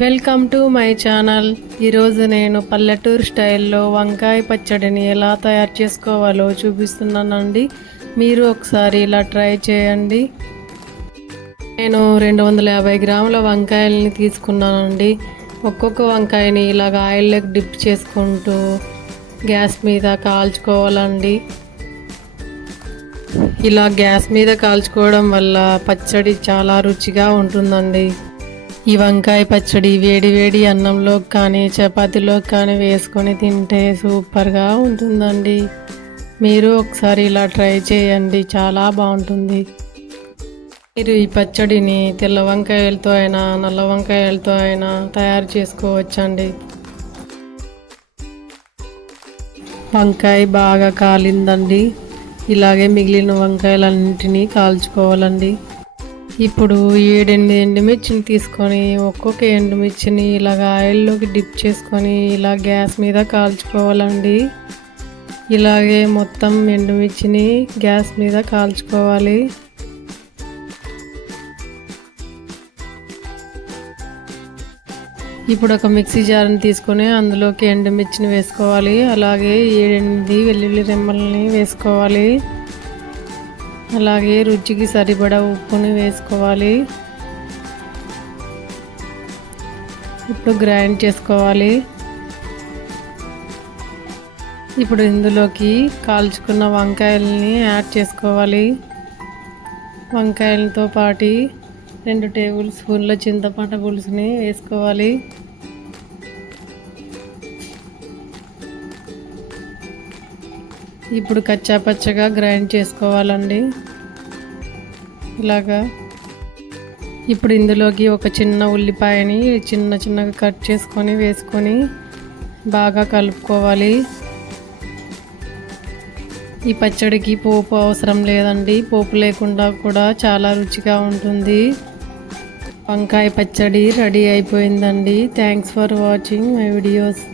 Welcome to my channel. ఈరోజు నేను పల్లెటూరు స్టైల్లో వంకాయ పచ్చడిని ఎలా తయారు చేసుకోవాలో చూపిస్తున్నానండి. మీరు ఒకసారి ఇలా ట్రై చేయండి. నేను 250 గ్రాముల వంకాయలని తీసుకున్నానండి. ఒక్కొక్క వంకాయని ఇలాగ ఆయిల్లోకి డిప్ చేసుకుంటూ గ్యాస్ మీద కాల్చుకోవాలండి. ఇలా గ్యాస్ మీద కాల్చుకోవడం వల్ల పచ్చడి చాలా రుచిగా ఉంటుందండి. ఈ వంకాయ పచ్చడి వేడి వేడి అన్నంలో కానీ చపాతీలో కానీ వేసుకొని తింటే సూపర్గా ఉంటుందండి. మీరు ఒకసారి ఇలా ట్రై చేయండి, చాలా బాగుంటుంది. మీరు ఈ పచ్చడిని తెల్ల వంకాయలతో అయినా నల్ల వంకాయలతో అయినా తయారు చేసుకోవచ్చండి. వంకాయ బాగా కాలిందండి. ఇలాగే మిగిలిన వంకాయలన్నింటినీ కాల్చుకోవాలండి. ఇప్పుడు 7-8 ఎండుమిర్చిని తీసుకొని ఒక్కొక్క ఎండుమిర్చిని ఇలాగ ఆయిల్లోకి డిప్ చేసుకొని ఇలా గ్యాస్ మీద కాల్చుకోవాలండి. ఇలాగే మొత్తం ఎండుమిర్చిని గ్యాస్ మీద కాల్చుకోవాలి. ఇప్పుడు ఒక మిక్సీ జార్ని తీసుకొని అందులోకి ఎండుమిర్చిని వేసుకోవాలి. అలాగే 7-8 వెల్లుల్లి రెమ్మల్ని వేసుకోవాలి. అలాగే రుచికి సరిపడా ఉప్పుని వేసుకోవాలి. ఇప్పుడు గ్రైండ్ చేసుకోవాలి. ఇప్పుడు ఇందులోకి కాల్చుకున్న వంకాయలని యాడ్ చేసుకోవాలి. వంకాయలతో పాటు 2 టేబుల్ స్పూన్ల చింతపండు పులుసుని వేసుకోవాలి. ఇప్పుడు కచ్చాపచ్చగా గ్రైండ్ చేసుకోవాలండి. ఇలాగా ఇప్పుడు ఇందులోకి ఒక చిన్న ఉల్లిపాయని చిన్నగా కట్ చేసుకొని వేసుకొని బాగా కలుపుకోవాలి. ఈ పచ్చడికి పోపు అవసరం లేదండి. పోపు లేకుండా కూడా చాలా రుచిగా ఉంటుంది. వంకాయ పచ్చడి రెడీ అయిపోయిందండి. Thanks for watching my videos.